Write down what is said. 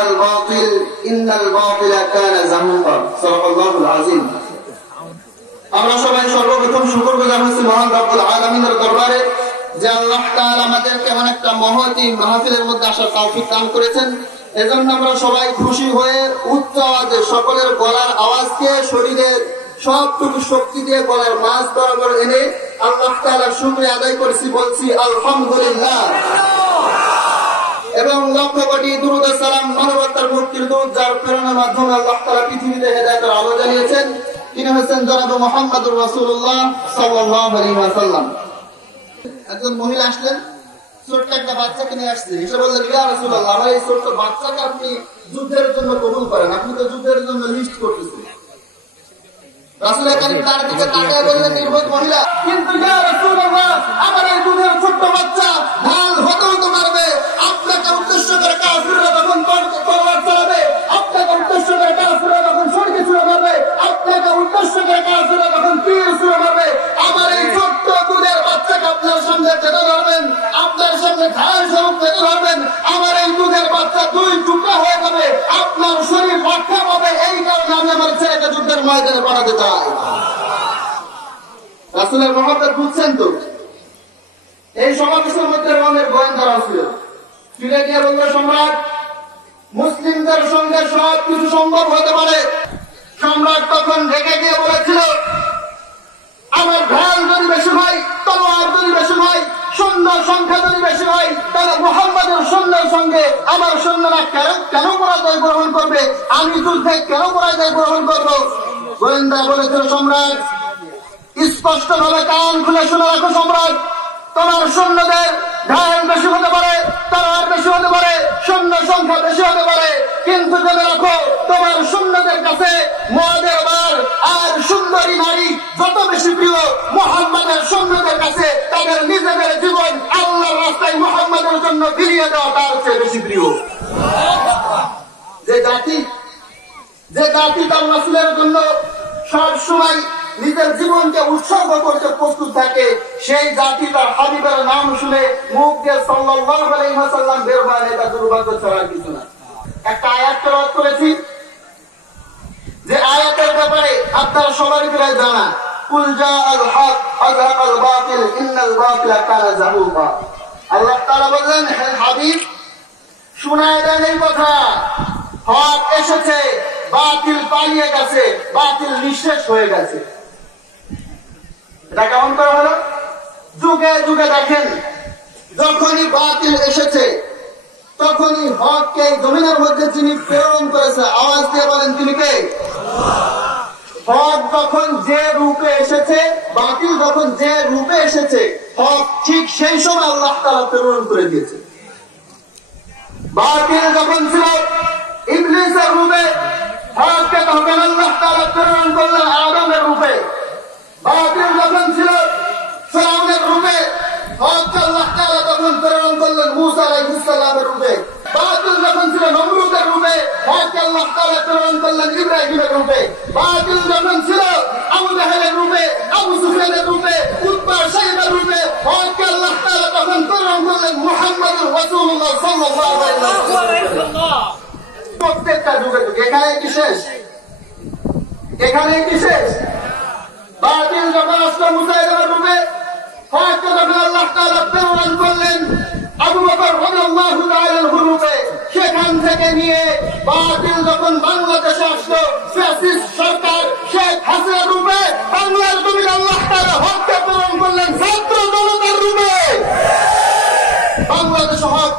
আল বাতিল ইন্নাল বাতিলা কানা যাহুকা। সাদাকাল্লাহুল আযীম। আমরা সবাই সর্বপ্রথম শুকরগুজার হচ্ছি মহান রব্বুল আলামিনের দরবারে যে আল্লাহ তাআলা আমাদেরকে এমন একটা মহতী মাহফিলের মধ্যে আসার তৌফিক দান করেছেন। এজন্য আমরা সবাই খুশি হয়ে উচ্চ আওয়াজে সকলের গলার আওয়াজকে শরীরের সবটুকু শক্তি দিয়ে গলার মাঝ বরাবর এনে আল্লাহ তাআলার শুকরিয়া আদায় করেছি, বলছি আলহামদুলিল্লাহ। এবং লক্ষ কোটি দুরূদ ও সালাম মানবতার মুক্তির দূত যার প্রেরণার মাধ্যমে আল্লাহ তাআলা পৃথিবীতে হেদায়েতের আলো জ্বালিয়েছেন, তিনি হচ্ছেন জনাব মুহাম্মদুর রাসূলুল্লাহ সাল্লাল্লাহু আলাইহি ওয়াসাল্লাম। একজন মহিলা আসলেন, ছোট্ট একটা বাচ্চাকে নিয়ে আসছে, এসে বললেন, ইয়া রাসূলুল্লাহ, আমার এই ছোট্ট বাচ্চাকে আপনি যুদ্ধের জন্য কবুল করেন, আপনি তো যুদ্ধের জন্য লিস্ট করতেছেন। রাসূল কারীম তার দিকে তাকিয়ে বললেন, নির্বোধ মহিলা, কিন্তু ইয়া রাসূলুল্লাহ, আমার এই দুধের ছোট্ট বাচ্চা ঢাল হতেও তো পারবে, আপনাকে উদ্দেশ্য করে কাফিররা যখন তরবার চালাবে, আপনাকে উদ্দেশ্য করে কাফিররা যখন সরকে ছুঁড়ে মারবে, আপনাকে উদ্দেশ্য করে কাফিররা যখন তীর ছুঁড়ে মারবে, আমার এই ছোট্ট দুধের বাচ্চাকে আপনার সামনে টেনে ধরবেন, আপনার সামনে ঢাল স্বরূপ টেনে ধরবেন, আমার এই দুধের বাচ্চা দুই টুকরা হয়ে যাবে, আপনার শরীর রক্ষা পাবে। এই কারণে আমি আমার ছেলেকে যুদ্ধের ময়দানে পাঠাতে চাই। রাসূলের মহব্বত বুঝছেন তো? এই সমাবেশের মধ্যে রোমের গোয়েন্দারা ছিল, ফিরে গিয়ে বলল, সম্রাট, মুসলিমদের সঙ্গে সব কিছু সম্ভব হতে পারে। সম্রাট তখন রেগে গিয়ে বলেছিল, আমার ঢাল যদি বেশি হয়, তলোয়ার যদি বেশি হয়, সৈন্য সংখ্যা যদি বেশি হয়, তাহলে মুহাম্মাদের সৈন্যের সঙ্গে আমার সৈন্যরা কেন পরাজয় গ্রহণ করবে? আমি যুদ্ধে কেন পরাজয় গ্রহণ করবো? গোয়েন্দা বলেছিল, সম্রাট, স্পষ্ট ভাবে কান খুলে শুনে রাখো সম্রাট, তোমার সৈন্যদের ঢাল বেশি হতে পারে, তলোয়ার বেশি হতে পারে, সৈন্য সংখ্যা বেশি হতে পারে, কিন্তু জেনে রাখো তোমার সৈন্যদের কাছে মদের বার আর সুন্দরী নারী যত বেশি প্রিয়, মুহাম্মাদের সৈন্যদের কাছে তাদের নিজেদের জীবন আল্লাহর রাস্তায় মুহাম্মাদের জন্য ফিরিয়ে দেওয়া তার চেয়ে বেশি প্রিয়। যে জাতি তার রাসূলের জন্য সব সময় নিজের জীবনকে উৎসর্গ করতে প্রস্তুত থাকে, সেই জাতি তার হাবিবের নাম শুনে মুখ দিয়ে সাল্লাল্লাহু আলাইহি ওয়াসাল্লাম বের হয়, এটা দুর্ভাগ্য ছাড়া কিছু না। একটা আয়াত তেলাওয়াত করেছি, যে আয়াতের ব্যাপারে আপনারা সবারই প্রায় জানা, কুল জাআল হক আযাকাল বাতিল ইন্নাল বাতিলা কানা যাহুকা। আল্লাহ তাআলা বললেন, হে হাবিব, শোনায় দেন এই কথা, হক এসেছে, বাতিল পালিয়ে গেছে, বাতিল নিঃশেষ হয়ে গেছে। এটা কেমন করা হলো? যুগে যুগে দেখেন, যখনই বাতিল এসেছে তখনই হককে জমিনের মধ্যে যিনি প্রেরণ করেছে, আওয়াজ দিয়ে বলেন তিনি কে? হক যখন যে রূপে এসেছে, বাতিল যখন যে রূপে এসেছে, হক ঠিক সেই সময় আল্লাহ তাআলা প্রেরণ করে দিয়েছে। বাতিল যখন ছিল ইবলিসের রূপে, হককে তখন আল্লাহ তাআলা প্রেরণ করলেন আদমের রূপে। বাতিল যখন ছিল ফিরআউনের রূপে, হককে আল্লাহ তাআলা তখন প্রেরণ করলেন মূসা আলাইহিস সালামের রূপে। বাতিল যখন ছিল নমরুদের রূপে, হককে আল্লাহ তাআলা প্রেরণ করলেন ইব্রাহিমের রূপে। বাতিল যখন ছিল আবু জাহেলের রূপে, আবু সুফিয়ানের রূপে, উতবা শাইবার রূপে, হককে আল্লাহ তাআলা তখন প্রেরণ করলেন মুহাম্মদুর রাসূলুল্লাহ সাল্লাল্লাহু আলাইহি ওয়াসাল্লাম। প্রত্যেকটা যুগে যুগে এখানে কি শেষ? এখানে কি শেষ? বাতিল যখন আসলো মুসাইলামার রূপে, হককে যখন আল্লাহ তাআলা প্রেরণ করলেন আবু বকর রাদিয়াল্লাহু তাআলা আনহু রূপে, সেখান থেকে নিয়ে বাতিল যখন বাংলাদেশে আসলো, ফ্যাসিস্ট সরকার শেখ হাসিনা রূপে, বাংলার জমিনে আল্লাহ তাআলা হককে প্রেরণ করলেন ছাত্র জনতার রূপে। বাংলাদেশে হক